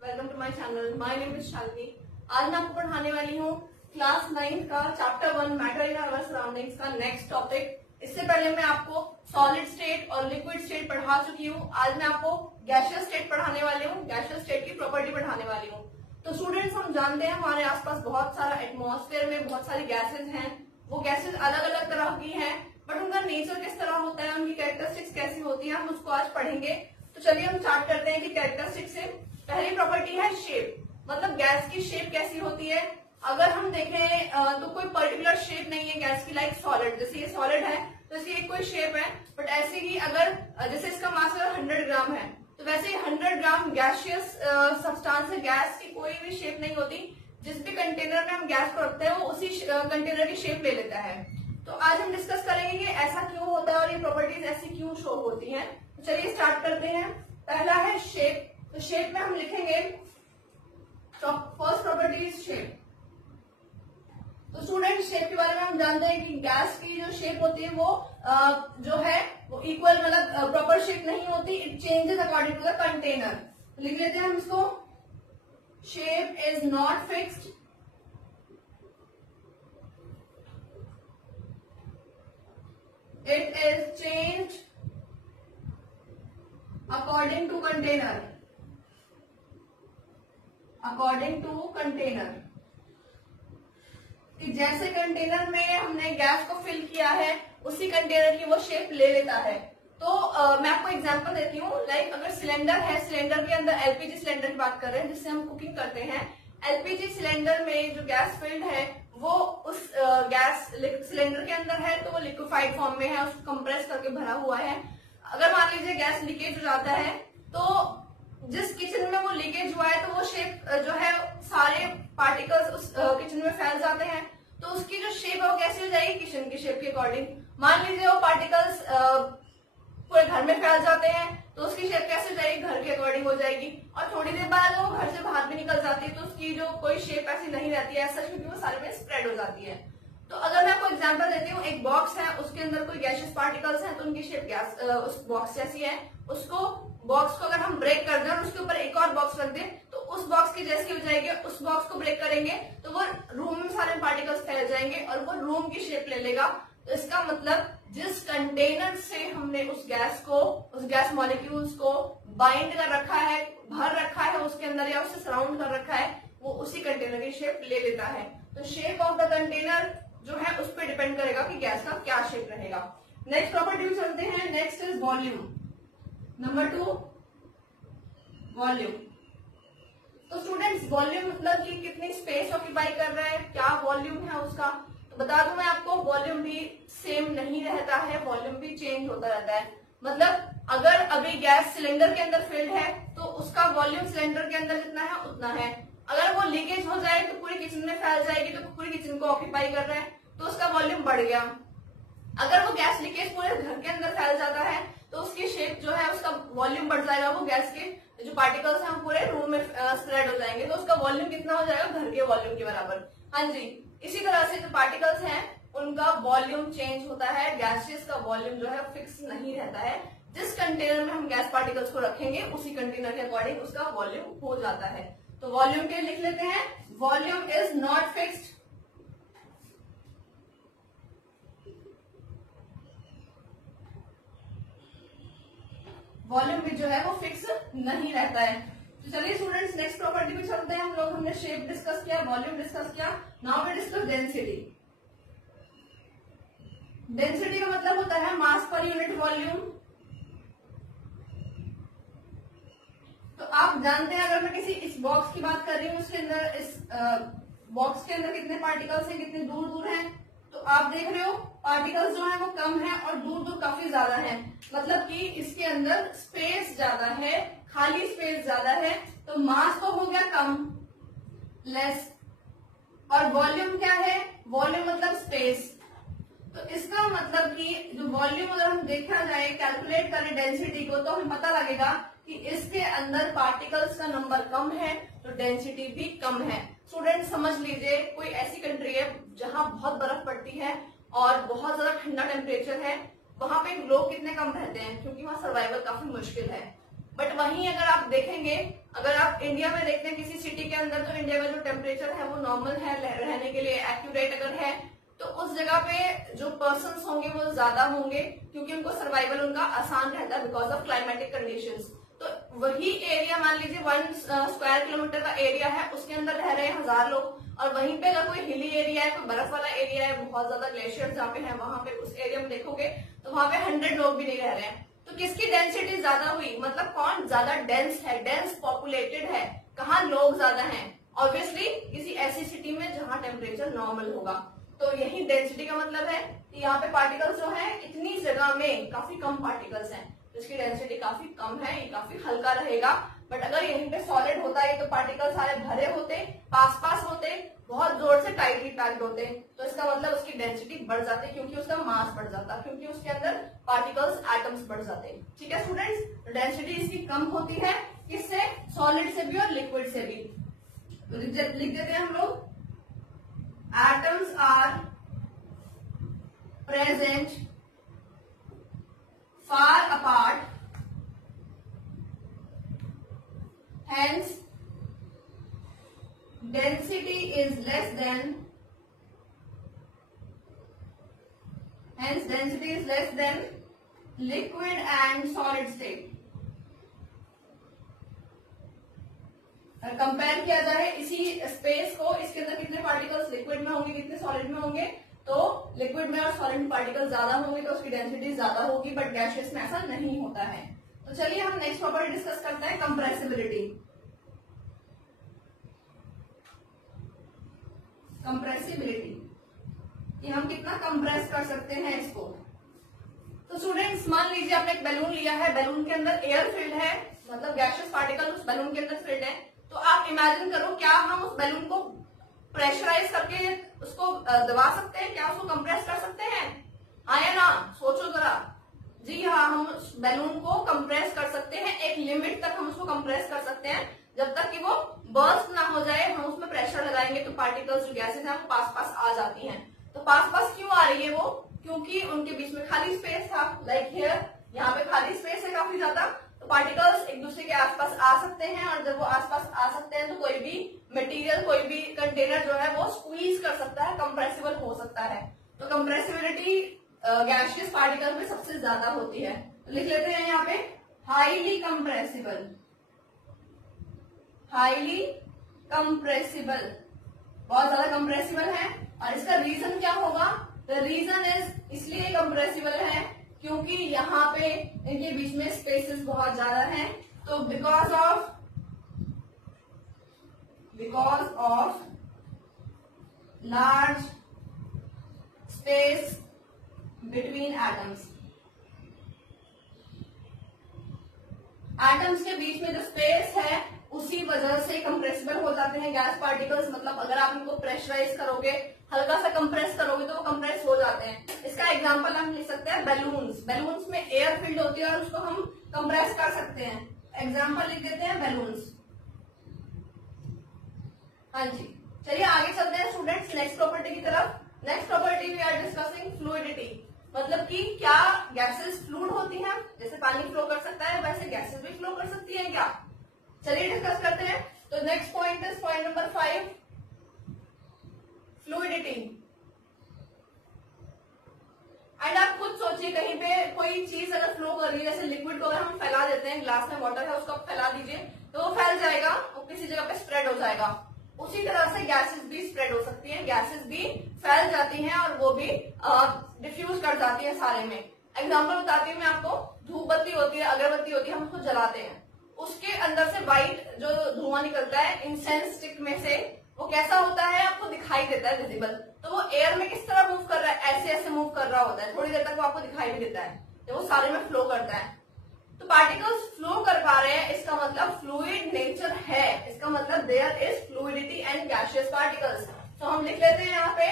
Welcome to my channel. My name is Shalini. आज मैं आपको पढ़ाने वाली हूँ क्लास 9 का chapter 1 matter in our surroundings का नेक्स्ट टॉपिक। इससे पहले मैं आपको सॉलिड स्टेट और लिक्विड स्टेट पढ़ा चुकी हूँ। आज मैं आपको गैसियस स्टेट पढ़ाने वाली हूँ, गैसियस स्टेट की प्रॉपर्टी पढ़ाने वाली हूँ। तो स्टूडेंट्स, हम जानते हैं हमारे आसपास बहुत सारा एटमॉस्फेयर में बहुत सारी गैसेज हैं। वो गैसेज अलग अलग तरह की हैं, बट उनका नेचर किस तरह होता है, उनकी कैरेक्टरिस्टिक्स कैसी होती है, हम उसको आज पढ़ेंगे। तो चलिए हम स्टार्ट करते हैं कि कैरेक्टरिस्टिक्स से पहली प्रॉपर्टी है शेप, मतलब गैस की शेप कैसी होती है। अगर हम देखें तो कोई पर्टिकुलर शेप नहीं है गैस की, लाइक सॉलिड, जैसे ये सॉलिड है तो इसकी एक कोई शेप है, बट ऐसे ही अगर जैसे इसका मास अगर 100 ग्राम है तो वैसे 100 ग्राम गैसियस सब्सटेंस है, गैस की कोई भी शेप नहीं होती। जिस भी कंटेनर में हम गैस को रखते हैं वो उसी कंटेनर की शेप ले लेता है। तो आज हम डिस्कस करेंगे कि ऐसा क्यों होता है और ये प्रॉपर्टीज ऐसी क्यों शो होती हैं। तो चलिए स्टार्ट करते हैं। पहला है शेप। तो शेप में हम लिखेंगे फर्स्ट प्रॉपर्टी इज शेप। तो स्टूडेंट, शेप के बारे में हम जानते हैं कि गैस की जो शेप होती है वो जो है वो इक्वल, मतलब प्रॉपर शेप नहीं होती, it changes according to the container. लिख लेते हैं हम इसको, shape is not fixed, it is changed according to container, according to container। कि जैसे कंटेनर में हमने गैस को फिल किया है उसी कंटेनर की वो शेप ले लेता है। तो मैं आपको एग्जांपल देती हूँ। लाइक अगर सिलेंडर है, सिलेंडर के अंदर एलपीजी सिलेंडर की बात कर रहे हैं जिससे हम कुकिंग करते हैं। एलपीजी सिलेंडर में जो गैस फिल्ड है वो उस गैस सिलेंडर के अंदर है तो वो लिक्विफाइड फॉर्म में है, उसको कंप्रेस करके भरा हुआ है। अगर मान लीजिए गैस लीकेज हो जाता है तो जिस किचन में वो लीकेज हुआ है तो वो शेप जो है सारे पार्टिकल्स उस किचन में फैल जाते हैं, तो उसकी जो शेप है वो कैसी हो जाएगी, किचन की शेप के अकॉर्डिंग। मान लीजिए वो पार्टिकल्स पूरे घर में फैल जाते हैं तो उसकी शेप कैसे हो जाएगी, घर के अकॉर्डिंग हो जाएगी। और थोड़ी देर बाद वो घर से बाहर भी निकल जाती है तो उसकी जो कोई शेप ऐसी नहीं रहती है ऐसा, क्योंकि वो सारे में स्प्रेड हो जाती है। तो अगर मैं आपको एग्जांपल देती हूँ, एक बॉक्स है, उसके अंदर कोई गैसियस पार्टिकल्स हैं तो उनकी शेप गैस उस बॉक्स जैसी है। उसको बॉक्स को अगर हम ब्रेक कर दें और उसके ऊपर एक और बॉक्स रख दें तो उस बॉक्स की जैसी हो जाएगी। उस बॉक्स को ब्रेक करेंगे तो वो रूम में सारे पार्टिकल्स फैल जाएंगे और वो रूम की शेप ले लेगा। तो इसका मतलब जिस कंटेनर से हमने उस गैस मॉलिक्यूल्स को बाइंड कर रखा है, भर रखा है उसके अंदर या उससे सराउंड कर रखा है, वो उसी कंटेनर की शेप ले लेता है। तो शेप ऑफ द कंटेनर जो है उस पर डिपेंड करेगा कि गैस का क्या शेप रहेगा। नेक्स्ट प्रॉपर्टी चलते हैं। Next is volume. Number 2, volume. तो स्टूडेंट्स, वॉल्यूम मतलब कि कितनी स्पेस ऑक्यूपाई कर रहा है, क्या वॉल्यूम है उसका। तो बता दूं मैं आपको, वॉल्यूम भी सेम नहीं रहता है, वॉल्यूम भी चेंज होता रहता है। मतलब अगर अभी गैस सिलेंडर के अंदर फिल्ड है तो उसका वॉल्यूम सिलेंडर के अंदर जितना है उतना है। अगर वो लीकेज हो जाए तो पूरी किचन में फैल जाएगी, तो पूरी किचन को ऑक्यूपाई कर रहा है तो उसका वॉल्यूम बढ़ गया। अगर वो गैस लीकेज पूरे घर के अंदर फैल जाता है तो उसकी शेप जो है उसका वॉल्यूम बढ़ जाएगा, वो गैस के जो पार्टिकल्स हैं पूरे रूम में स्प्रेड हो जाएंगे, तो उसका वॉल्यूम कितना हो जाएगा, घर के वॉल्यूम के बराबर। हाँ जी, इसी तरह से जो पार्टिकल्स हैं उनका वॉल्यूम चेंज होता है। गैसियस का वॉल्यूम जो है फिक्स नहीं रहता है। जिस कंटेनर में हम गैस पार्टिकल्स को रखेंगे उसी कंटेनर के अकॉर्डिंग उसका वॉल्यूम हो जाता है। तो वॉल्यूम के लिख लेते हैं, volume is not fixed, volume भी जो है वो फिक्स नहीं रहता है। तो चलिए स्टूडेंट्स, नेक्स्ट प्रॉपर्टी पे चलते हैं। हम लोग हमने शेप डिस्कस किया, वॉल्यूम डिस्कस किया, now we discuss density. Density का मतलब होता है मास पर यूनिट वॉल्यूम। तो आप जानते हैं, अगर मैं किसी इस बॉक्स की बात कर रही हूँ, उसके अंदर इस बॉक्स के अंदर कितने पार्टिकल्स हैं, कितने दूर दूर हैं, तो आप देख रहे हो पार्टिकल्स जो है वो कम है और दूर दूर काफी ज्यादा है। मतलब कि इसके अंदर स्पेस ज्यादा है, खाली स्पेस ज्यादा है, तो मास तो हो गया कम, लेस। और वॉल्यूम क्या है, वॉल्यूम मतलब स्पेस। तो इसका मतलब कि जो वॉल्यूम अगर हम देखा जाए, कैलकुलेट करें डेंसिटी को, तो हमें पता लगेगा कि इसके अंदर पार्टिकल्स का नंबर कम है तो डेंसिटी भी कम है। स्टूडेंट समझ लीजिए, कोई ऐसी कंट्री है जहां बहुत बर्फ पड़ती है और बहुत ज्यादा ठंडा टेम्परेचर है, वहां पे लोग कितने कम रहते हैं क्योंकि वहां सर्वाइवल काफी मुश्किल है। बट वहीं अगर आप देखेंगे, अगर आप इंडिया में देखते हैं किसी सिटी के अंदर, तो इंडिया का जो टेम्परेचर है वो नॉर्मल है, रहने के लिए एक्यूरेट अगर है, तो उस जगह पे जो पर्सन्स होंगे वो ज्यादा होंगे, क्योंकि उनको सर्वाइवल उनका आसान रहता है बिकॉज ऑफ क्लाइमेटिक कंडीशंस। तो वही एरिया मान लीजिए 1 स्क्वायर किलोमीटर का एरिया है, उसके अंदर रह रहे हैं 1000 लोग, और वहीं पे अगर कोई हिली एरिया है, कोई बर्फ वाला एरिया है, बहुत ज्यादा ग्लेशियर जहाँ पे है, वहां पे उस एरिया में देखोगे तो वहां पे 100 लोग भी नहीं रह रहे हैं। तो किसकी डेंसिटी ज्यादा हुई, मतलब कौन ज्यादा डेंस है, डेंस पॉपुलेटेड है, कहाँ लोग ज्यादा हैं? ऑब्वियसली किसी ऐसी सिटी में जहाँ टेम्परेचर नॉर्मल होगा। तो यही डेंसिटी का मतलब है कि यहाँ पे पार्टिकल्स जो है इतनी जगह में काफी कम पार्टिकल्स हैं, तो इसकी डेंसिटी काफी कम है, ये काफी हल्का रहेगा। बट अगर यहीं पे सॉलिड होता है तो पार्टिकल सारे भरे होते, पास पास होते, बहुत जोर से टाइटली पैक्ड होते, तो इसका मतलब उसकी डेंसिटी बढ़ जाती, क्योंकि उसका मास बढ़ जाता, क्योंकि उसके अंदर पार्टिकल्स एटम्स बढ़ जाते। ठीक है स्टूडेंट्स, डेंसिटी इसकी कम होती है, किससे? सॉलिड से भी और लिक्विड से भी। तो लिख देते हैं हम लोग, atoms are present far apart, hence density is less than liquid and solid state। Compare किया जाए इसी स्पेस को, इसके अंदर कितने पार्टिकल्स लिक्विड में होंगे, कितने सॉलिड में होंगे, तो लिक्विड में और सॉलिड में पार्टिकल ज्यादा होंगे तो उसकी डेंसिटी ज्यादा होगी, बट गैसियस में ऐसा नहीं होता है। तो चलिए हम नेक्स्ट प्रॉपर्टी डिस्कस करते हैं, कंप्रेसिबिलिटी। कंप्रेसिबिलिटी कि हम कितना कंप्रेस कर सकते हैं इसको। तो स्टूडेंट्स मान लीजिए आपने एक बैलून लिया है, बैलून के अंदर एयर फिल्ड है, मतलब गैसियस पार्टिकल उस बैलून के अंदर फिल्ड है, तो आप इमेजिन करो क्या हम उस बैलून को प्रेशराइज करके उसको दबा सकते हैं, क्या उसको कंप्रेस कर सकते हैं? हाँ या ना, सोचो जरा। जी हाँ, हम उस बैलून को कंप्रेस कर सकते हैं, एक लिमिट तक हम उसको कंप्रेस कर सकते हैं, जब तक कि वो बर्स्ट ना हो जाए। हम उसमें प्रेशर लगाएंगे तो पार्टिकल्स जो गैसेस हैं वो पास पास आ जाती हैं। तो पास पास क्यों आ रही है वो? क्योंकि उनके बीच में खाली स्पेस था, लाइक हियर, यहाँ पे खाली स्पेस है काफी ज्यादा, तो पार्टिकल्स एक दूसरे के आसपास आ सकते हैं, और जब वो आसपास आ सकते हैं तो कोई भी मटेरियल, कोई भी कंटेनर जो है वो स्क्वीज कर सकता है, कंप्रेसिबल हो सकता है। तो कंप्रेसिबिलिटी गैसियस पार्टिकल में सबसे ज्यादा होती है। तो लिख लेते हैं यहाँ पे हाईली कंप्रेसिबल, हाईली कंप्रेसिबल, बहुत ज्यादा कंप्रेसिबल है। और इसका रीजन क्या होगा? द रीजन इज, इसलिए कंप्रेसिबल है क्योंकि यहाँ पे इनके बीच में स्पेसेस बहुत ज्यादा हैं। तो because of large space between atoms, atoms के बीच में जो स्पेस है उसी वजह से कंप्रेसिबल हो जाते हैं गैस पार्टिकल्स। मतलब अगर आप इनको प्रेशराइज करोगे, हल्का सा कंप्रेस करोगे तो वो कंप्रेस हो जाते हैं। इसका एग्जांपल हम लिख सकते हैं बैलून्स। बैलून्स में एयर फिल्ड होती है और उसको हम कंप्रेस कर सकते हैं। एग्जांपल लिख देते हैं बैलून्स। हाँ जी, चलिए आगे चलते हैं स्टूडेंट्स नेक्स्ट प्रॉपर्टी की तरफ। Next property we are discussing fluidity, मतलब कि क्या गैसेस फ्लूइड होती हैं? जैसे पानी फ्लो कर सकता है वैसे गैसेस भी फ्लो कर सकती है क्या? चलिए डिस्कस करते हैं। तो next point is point number 5, fluidity. And आप खुद सोचिए, कहीं पे कोई चीज अगर फ्लो कर रही है, जैसे लिक्विड को अगर हम फैला देते हैं, ग्लास में वाटर है उसको आप फैला दीजिए तो वो फैल जाएगा, वो किसी जगह पे स्प्रेड हो जाएगा। उसी तरह से गैसेस भी स्प्रेड हो सकती हैं, गैसेस भी फैल जाती हैं और वो भी डिफ्यूज कर जाती है सारे में। एग्जाम्पल बताती हूँ मैं आपको। धूप बत्ती होती है, अगरबत्ती होती है, हम उसको जलाते हैं, उसके अंदर से व्हाइट जो धुआं निकलता है इंसेंस स्टिक में से, वो कैसा होता है? आपको दिखाई देता है विजिबल। तो वो एयर में किस तरह मूव कर रहा है? ऐसे ऐसे मूव कर रहा होता है, थोड़ी देर तक वो आपको दिखाई भी देता है, जब वो सारे में फ्लो करता है। तो पार्टिकल्स फ्लो कर पा रहे हैं, इसका मतलब फ्लूइड नेचर है, इसका मतलब there is fluidity and gaseous particles. तो हम लिख लेते हैं यहाँ पे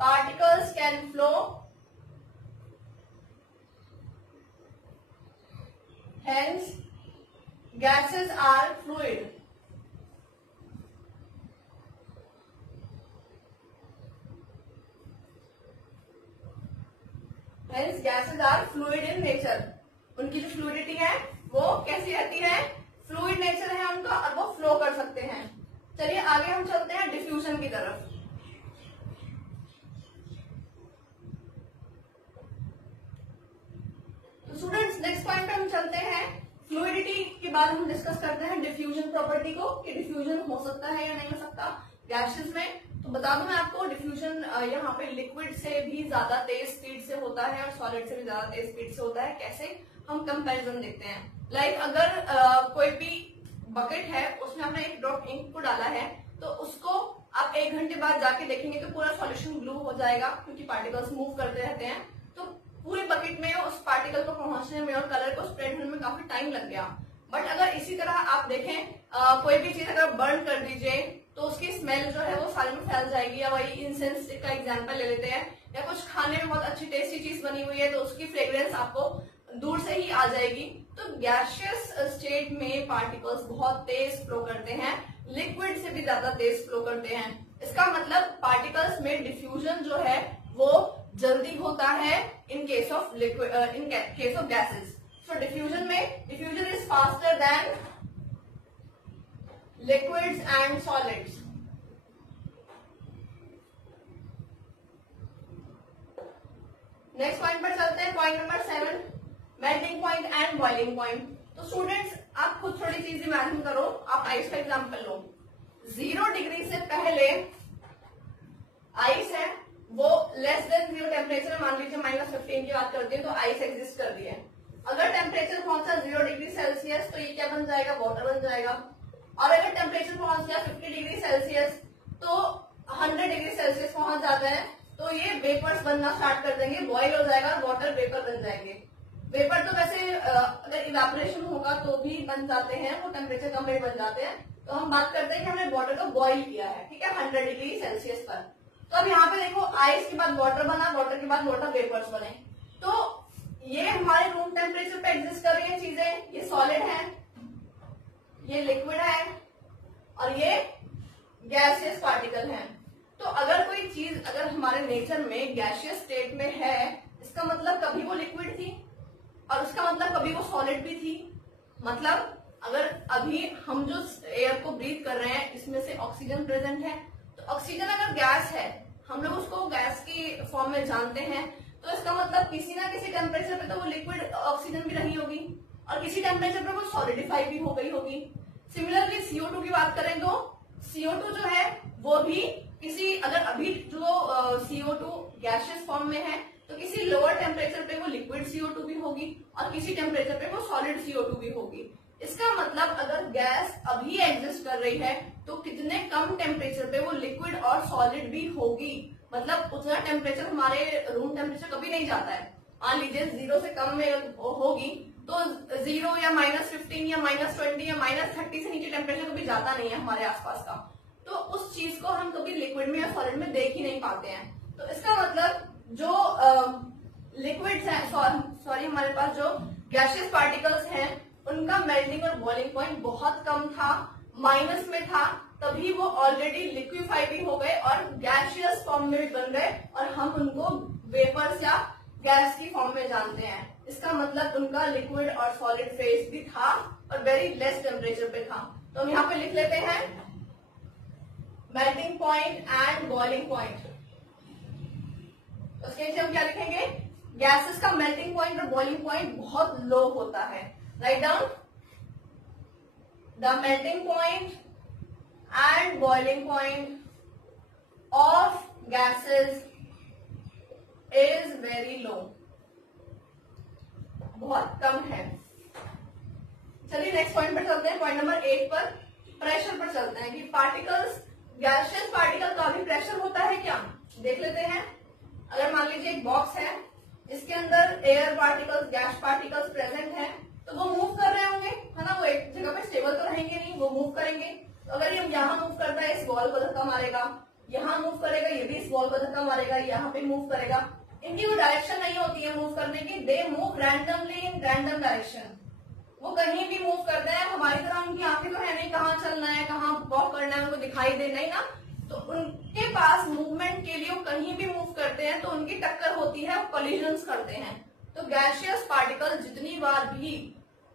particles can flow hence gases are fluid। Hence gases are fluid in nature। उनकी जो फ्लूइडिटी है वो कैसी रहती है, फ्लूइड नेचर है उनका और वो फ्लो कर सकते हैं। चलिए आगे हम चलते हैं डिफ्यूजन की तरफ। तो स्टूडेंट्स नेक्स्ट पॉइंट पे हम चलते हैं, फ्लूइडिटी के बाद हम डिस्कस करते हैं डिफ्यूजन प्रॉपर्टी को कि डिफ्यूजन हो सकता है या नहीं हो सकता गैसेस में। तो बता दूं मैं आपको, डिफ्यूजन यहाँ पे लिक्विड से भी ज्यादा तेज स्पीड से होता है और सॉलिड से भी ज्यादा तेज स्पीड से होता है। कैसे, हम कंपैरिजन देखते हैं। लाइक अगर कोई भी बकेट है उसमें हमने एक ड्रॉप इंक को डाला है तो उसको आप 1 घंटे बाद जाके देखेंगे तो पूरा सॉल्यूशन ब्लू हो जाएगा क्योंकि पार्टिकल्स मूव करते रहते हैं। तो पूरे बकेट में उस पार्टिकल को पहुंचने में और कलर को स्प्रेड होने में काफी टाइम लग गया। बट अगर इसी तरह आप देखें कोई भी चीज अगर बर्न कर दीजिए तो उसकी स्मेल जो है वो सारे में फैल जाएगी। या वही इंसेंस का एग्जांपल ले लेते हैं, या कुछ खाने में बहुत अच्छी टेस्टी चीज बनी हुई है तो उसकी फ्रेग्रेंस आपको दूर से ही आ जाएगी। तो गैसियस स्टेट में पार्टिकल्स बहुत तेज फ्लो करते हैं, लिक्विड से भी ज्यादा तेज फ्लो करते हैं। इसका मतलब पार्टिकल्स में डिफ्यूजन जो है वो जल्दी होता है in case of liquid, in case of gases. So diffusion is faster than liquids and solids. Next point पर चलते हैं, point number 7, melting point and boiling point. तो स्टूडेंट्स आप खुद थोड़ी चीज इमेजिन करो, आप आइस का एग्जांपल लो। 0 डिग्री से पहले आइस है वो लेस देन 0 टेम्परेचर, मान लीजिए -15 की बात करते हैं तो आइस एग्जिस्ट कर रही है। अगर टेम्परेचर पहुंचा 0 डिग्री सेल्सियस तो ये क्या बन जाएगा, वाटर बन जाएगा। और अगर टेम्परेचर पहुंच गया 50 डिग्री सेल्सियस तो 100 डिग्री सेल्सियस पहुंच जाते हैं तो ये वेपर्स बनना स्टार्ट कर देंगे, बॉईल हो जाएगा और वाटर वेपर बन जाएंगे। वेपर तो वैसे अगर इवेपोरेशन होगा तो भी बन जाते हैं, वो टेम्परेचर कम रेट बन जाते हैं। तो हम बात करते हैं कि हमने वाटर को बॉईल किया है, ठीक है, 100 डिग्री सेल्सियस पर। तो अब यहाँ पे देखो आइस के बाद वाटर बना, वाटर के बाद वाटर वेपर्स बने। तो ये हमारे रूम टेम्परेचर पे एग्जिस्ट कर रही है चीजें। ये सॉलिड है, ये लिक्विड है और ये गैसियस पार्टिकल है। तो अगर कोई चीज अगर हमारे नेचर में गैसियस स्टेट में है, इसका मतलब कभी वो लिक्विड थी और उसका मतलब कभी वो सॉलिड भी थी। मतलब अगर अभी हम जो एयर को ब्रीथ कर रहे हैं इसमें से ऑक्सीजन प्रेजेंट है, तो ऑक्सीजन अगर गैस है, हम लोग उसको गैस की फॉर्म में जानते हैं, तो इसका मतलब किसी ना किसी टेम्परेचर पे तो वो लिक्विड ऑक्सीजन भी रही होगी और किसी टेम्परेचर पे वो सॉलिडिफाई भी हो गई होगी। सिमिलरली CO2 की बात करें तो CO2 जो है वो भी किसी, अगर अभी जो CO2 गैसियस फॉर्म में है तो किसी लोअर टेम्परेचर पे वो लिक्विड CO2 भी होगी और किसी टेम्परेचर पे वो सॉलिड CO2 भी होगी। इसका मतलब अगर गैस अभी एग्जिस्ट कर रही है तो कितने कम टेम्परेचर पे वो लिक्विड और सॉलिड भी होगी। मतलब उतना टेम्परेचर हमारे रूम टेम्परेचर कभी नहीं जाता है। मान लीजिए 0 से कम में होगी तो 0 या -15 या -20 या -30 से नीचे टेम्परेचर कभी जाता नहीं है हमारे आसपास का। तो उस चीज को हम कभी लिक्विड में या सॉलिड में देख ही नहीं पाते हैं। तो इसका मतलब जो लिक्विड्स हैं, सॉरी हमारे पास जो गैसियस पार्टिकल्स हैं उनका मेल्टिंग और बॉइलिंग पॉइंट बहुत कम था, माइनस में था, तभी वो ऑलरेडी लिक्विफाई भी हो गए और गैसियस फॉर्म में भी बन गए और हम उनको वेपर्स या गैस की फॉर्म में जानते हैं। इसका मतलब उनका लिक्विड और सॉलिड फेज भी था और वेरी लेस टेम्परेचर पे था। तो हम यहाँ पे लिख लेते हैं melting point and boiling point. उसके नीचे हम क्या लिखेंगे, गैसेस का मेल्टिंग पॉइंट और बॉइलिंग पॉइंट बहुत लो होता है। Write down, the melting point and boiling point of gases is very low, बहुत कम है। चलिए नेक्स्ट पॉइंट पर चलते हैं, पॉइंट नंबर 8 पर प्रेशर पर चलते हैं कि पार्टिकल्स, गैसियस पार्टिकल का भी प्रेशर होता है क्या, देख लेते हैं। अगर मान लीजिए एक बॉक्स है, इसके अंदर air particles, gas particles present हैं, तो वो मूव कर रहे होंगे, है ना, वो एक जगह पे स्टेबल तो रहेंगे नहीं, वो मूव करेंगे। तो अगर ये यहाँ मूव करता है इस बॉल को धक्का मारेगा, यहाँ मूव करेगा ये भी इस बॉल को धक्का मारेगा, यहाँ पे मूव करेगा। इनकी वो डायरेक्शन नहीं होती है मूव करने की, they move randomly in random direction. वो कहीं भी मूव करते हैं, हमारी तरह उनकी आंखें तो है नहीं कहाँ चलना है कहाँ वॉक करना है उनको दिखाई दे नहीं ना, तो उनके पास मूवमेंट के लिए वो कहीं भी मूव करते हैं तो उनकी टक्कर होती है, कोलिजन्स करते हैं। तो गैसियस पार्टिकल जितनी बार भी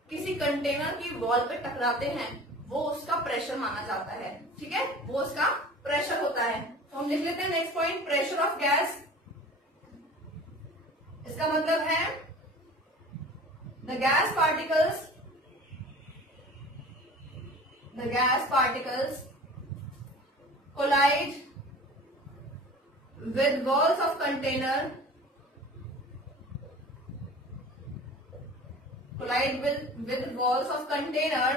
किसी कंटेनर की वॉल पे टकराते हैं वो उसका प्रेशर माना जाता है। ठीक है, वो उसका प्रेशर होता है। तो हम लिख लेते हैं next point, pressure of gas. इसका मतलब है the gas particles collide with walls of container,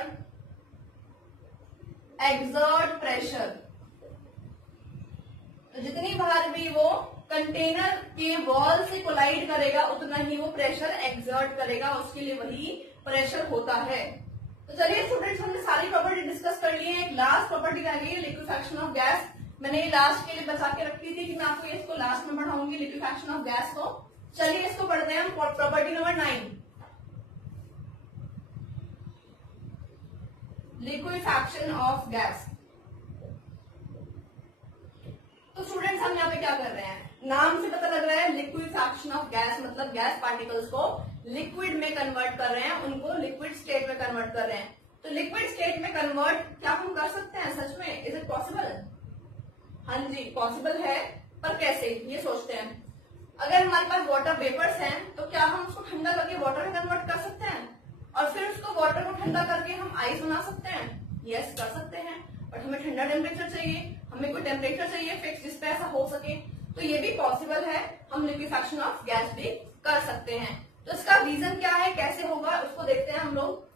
exert pressure। तो जितनी बार भी वो कंटेनर के वॉल से कोलाइड करेगा उतना ही वो प्रेशर एक्सर्ट करेगा, उसके लिए वही प्रेशर होता है। तो चलिए स्टूडेंट्स, हमने सारी प्रॉपर्टी डिस्कस कर ली है। एक लास्ट प्रॉपर्टी आ गई है, लिक्विफैक्शन ऑफ गैस। मैंने ये लास्ट के लिए बचा के रखी थी कि मैं आपको इसको लास्ट में पढ़ाऊंगी, लिक्विफैक्शन ऑफ गैस को। चलिए इसको पढ़ते हैं हम, property number 9, liquefaction of gas. तो स्टूडेंट्स हम यहाँ पे क्या कर रहे हैं, नाम से पता लग रहा है लिक्विफैक्शन ऑफ गैस मतलब गैस पार्टिकल्स को लिक्विड में कन्वर्ट कर रहे हैं, उनको लिक्विड स्टेट में कन्वर्ट कर रहे हैं। तो लिक्विड स्टेट में कन्वर्ट क्या हम कर सकते हैं सच में, इज इट पॉसिबल? हाँ जी पॉसिबल है, पर कैसे ये सोचते हैं। अगर हमारे पास वाटर वेपर्स हैं तो क्या हम उसको ठंडा करके वाटर में कन्वर्ट कर सकते हैं और फिर उसको वाटर को ठंडा करके हम आइस बना सकते हैं? यस कर सकते हैं, बट हमें ठंडा टेम्परेचर चाहिए, हमें कोई टेम्परेचर चाहिए फिक्स जिसपे ऐसा हो सके। तो ये भी पॉसिबल है, हम लिक्विफैक्शन ऑफ गैस भी कर सकते हैं। तो इसका रीजन क्या है, कैसे होगा उसको देखते हैं हम लोग।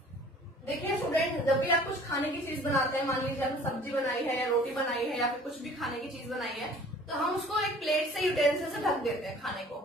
देखिए स्टूडेंट, जब भी आप कुछ खाने की चीज बनाते हैं, मान लीजिए आपने सब्जी बनाई है या रोटी बनाई है या फिर कुछ भी खाने की चीज बनाई है, तो हम उसको एक प्लेट से यूटेंसिल से ढक देते हैं खाने को।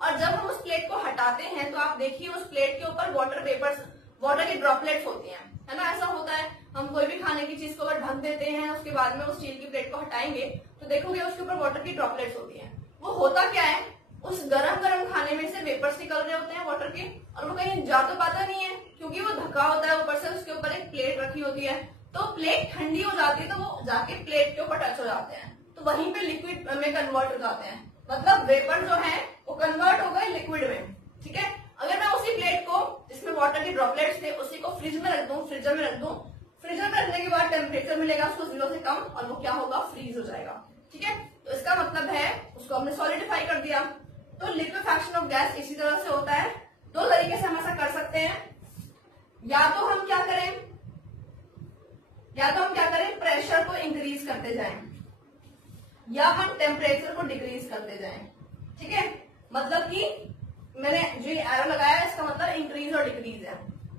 और जब हम उस प्लेट को हटाते हैं तो आप देखिए उस प्लेट के ऊपर वाटर वेपर्स, वाटर की ड्रॉपलेट्स होती हैं, है ना, ऐसा होता है। हम कोई भी खाने की चीज को अगर ढक देते हैं उसके बाद में उस स्टील की प्लेट को हटाएंगे तो देखोगे उसके ऊपर वाटर की ड्रॉपलेट्स होती हैं। वो होता क्या है, उस गरम खाने में से वेपर्स निकल रहे होते हैं वाटर के, और वो कहीं जा तो पाता नहीं है क्योंकि वो ढका होता है ऊपर से, उसके ऊपर एक प्लेट रखी होती है। तो प्लेट ठंडी हो जाती है तो वो जाके प्लेट के ऊपर टच हो जाते हैं, तो वहीं पे लिक्विड में कन्वर्ट हो जाते हैं। मतलब वेपर जो है वो कन्वर्ट हो गए लिक्विड में। ठीक है, अगर मैं उसी प्लेट को जिसमें वाटर की ड्रॉपलेट्स थे उसी को फ्रिज में रख दूं, फ्रीजर में रखने के बाद टेम्परेचर मिलेगा उसको 0 से कम और वो क्या होगा, फ्रीज हो जाएगा। ठीक है, तो इसका मतलब है उसको हमने सॉलिडिफाई कर दिया। तो लिक्विफैक्शन ऑफ गैस इसी तरह से होता है। दो तरीके से हम ऐसा कर सकते हैं, या तो हम क्या करें प्रेशर को इंक्रीज करते जाएं या हम टेम्परेचर को डिक्रीज करते जाएं। ठीक है, मतलब कि मैंने जो एरो लगाया है इसका मतलब इंक्रीज और डिक्रीज है।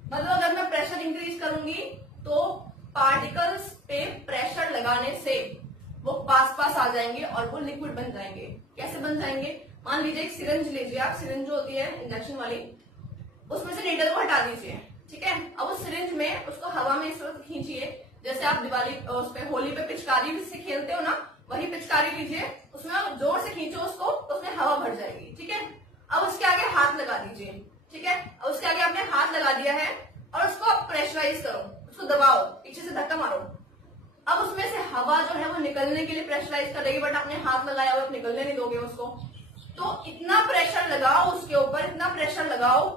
मतलब अगर मैं प्रेशर इंक्रीज करूंगी तो पार्टिकल्स पे प्रेशर लगाने से वो पास आ जाएंगे और वो लिक्विड बन जाएंगे। कैसे बन जाएंगे, मान लीजिए एक सिरिंज लीजिए आप, सिरिंज जो होती है इंजेक्शन वाली, उसमें से नीडल को हटा दीजिए। ठीक है, अब उस सिरिंज में उसको हवा में इस वक्त खींचिए, जैसे आप दिवाली उस पे होली पे पिचकारी से खेलते हो ना, वही पिचकारी लीजिए, उसमें जोर से खींचो उसको तो उसमें हवा भर जाएगी। ठीक है, अब उसके आगे हाथ लगा दीजिए। ठीक है, अब उसके आगे आपने हाथ लगा दिया है और उसको प्रेशराइज करो, उसको दबाओ, पीछे से धक्का मारो। अब उसमें से हवा जो है वो निकलने के लिए प्रेशराइज करेगी, बट आपने हाथ लगाया हुआ, निकलने नहीं दोगे उसको। तो इतना प्रेशर लगाओ उसके ऊपर, इतना प्रेशर लगाओ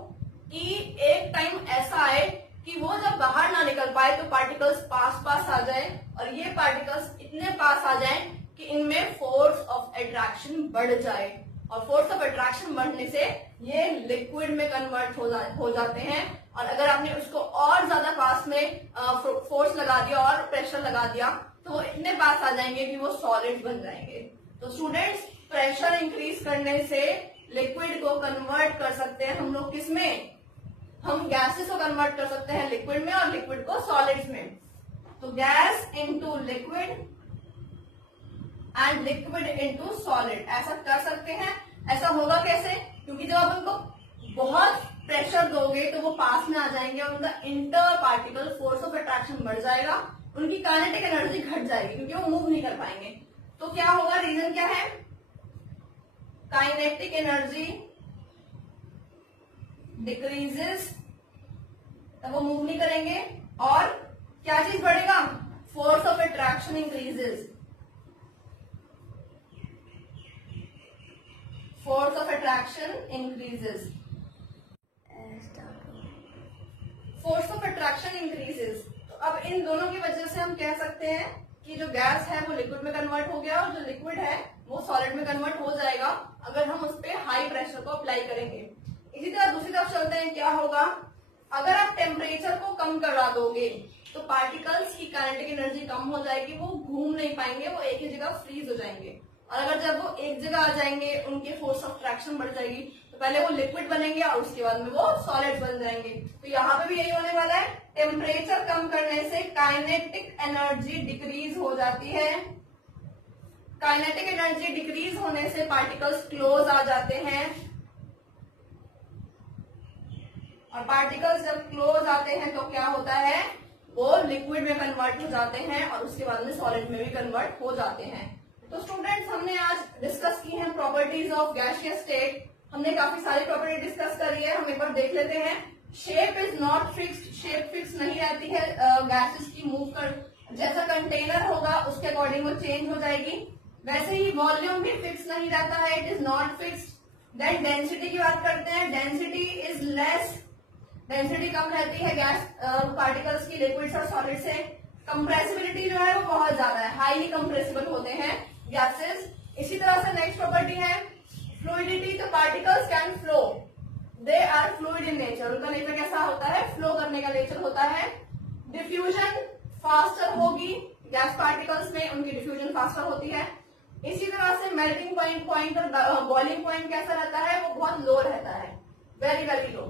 कि एक टाइम ऐसा आए कि वो जब बाहर ना निकल पाए तो पार्टिकल्स पास आ जाए, और ये पार्टिकल्स इतने पास आ जाए कि इनमें फोर्स ऑफ अट्रैक्शन बढ़ जाए, और फोर्स ऑफ अट्रैक्शन बढ़ने से ये लिक्विड में कन्वर्ट हो जाते हैं। और अगर आपने उसको और ज्यादा पास में फोर्स लगा दिया और प्रेशर लगा दिया तो वो इतने पास आ जाएंगे कि वो सॉलिड बन जाएंगे। तो स्टूडेंट्स, प्रेशर इंक्रीज करने से लिक्विड को कन्वर्ट कर सकते हैं हम लोग, किसमें, हम गैसेस को कन्वर्ट कर सकते हैं लिक्विड में और लिक्विड को सॉलिड्स में। तो gas into liquid and liquid into solid, ऐसा कर सकते हैं। ऐसा होगा कैसे, क्योंकि जब आप उनको बहुत प्रेशर दोगे तो वो पास में आ जाएंगे और उनका inter particle force of attraction बढ़ जाएगा, उनकी काइनेटिक एनर्जी घट जाएगी क्योंकि वो मूव नहीं कर पाएंगे। तो क्या होगा, रीजन क्या है, काइनेटिक एनर्जी डिक्रीजेस, तब वो मूव नहीं करेंगे, और क्या चीज बढ़ेगा, force of attraction increases, force of attraction increases. Force of attraction increases. तो अब इन दोनों की वजह से हम कह सकते हैं कि जो गैस है वो लिक्विड में कन्वर्ट हो गया और जो लिक्विड है वो सॉलिड में कन्वर्ट हो जाएगा अगर हम उस पर हाई प्रेशर को अप्लाई करेंगे। इसी तरह दूसरी तरफ चलते हैं, क्या होगा अगर आप टेम्परेचर को कम करा दोगे तो पार्टिकल्स की काइनेटिक एनर्जी कम हो जाएगी, वो घूम नहीं पाएंगे, वो एक ही जगह फ्रीज हो जाएंगे। और अगर जब वो एक जगह आ जाएंगे उनके फोर्स ऑफ ट्रैक्शन बढ़ जाएगी, तो पहले वो लिक्विड बनेंगे और उसके बाद में वो सॉलिड बन जाएंगे। तो यहाँ पे भी यही होने वाला है, टेम्परेचर कम करने से काइनेटिक एनर्जी डिक्रीज हो जाती है। काइनेटिक एनर्जी डिक्रीज होने से पार्टिकल्स क्लोज आ जाते हैं और पार्टिकल्स जब क्लोज आते हैं तो क्या होता है, वो लिक्विड में कन्वर्ट हो जाते हैं और उसके बाद में सॉलिड में भी कन्वर्ट हो जाते हैं। तो स्टूडेंट्स हमने आज डिस्कस की हैं प्रॉपर्टीज ऑफ गैसियस स्टेट। हमने काफी सारी प्रॉपर्टी डिस्कस करी है, हम एक बार देख लेते हैं। Shape is not fixed, shape fix नहीं रहती है गैसेस की, मूव कर जैसा कंटेनर होगा उसके अकॉर्डिंग वो चेंज हो जाएगी। वैसे ही वॉल्यूम भी फिक्स नहीं रहता है, it is not fixed. Then density की बात करते हैं, डेंसिटी इज लेस, डेंसिटी कम रहती है गैस पार्टिकल्स की लिक्विड्स और सॉलिड से। कंप्रेसिबिलिटी जो है वो बहुत ज्यादा है, हाईली कंप्रेसिबल होते हैं गैसेस। इसी तरह से नेक्स्ट प्रॉपर्टी है फ्लूइडिटी, तो particles can flow, they are fluid in nature, उनका नेचर कैसा होता है, फ्लो करने का नेचर होता है। डिफ्यूजन फास्टर होगी गैस पार्टिकल्स में, उनकी डिफ्यूजन फास्टर होती है। इसी तरह से मेल्टिंग पॉइंट और बॉइलिंग पॉइंट कैसा रहता है, वो बहुत लो रहता है, very very low.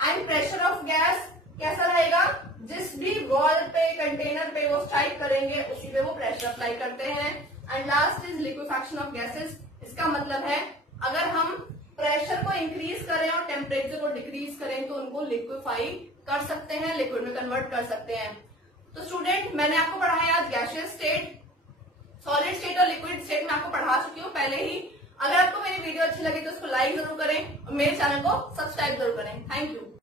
And pressure of gas कैसा रहेगा, जिस भी वॉल पे कंटेनर पे वो स्ट्राइक करेंगे उसी पे वो प्रेशर अप्लाई करते हैं। And last is liquefaction of gases, इसका मतलब है अगर हम प्रेशर को इंक्रीज करें और टेम्परेचर को डिक्रीज करें तो उनको लिक्विफाई कर सकते हैं, लिक्विड में कन्वर्ट कर सकते हैं। तो स्टूडेंट मैंने आपको पढ़ाया आज गैसियस स्टेट, सॉलिड स्टेट और लिक्विड स्टेट में आपको पढ़ा चुकी हूँ पहले ही। अगर आपको मेरी वीडियो अच्छी लगी तो उसको लाइक जरूर करें और मेरे चैनल को सब्सक्राइब जरूर करें। Thank you.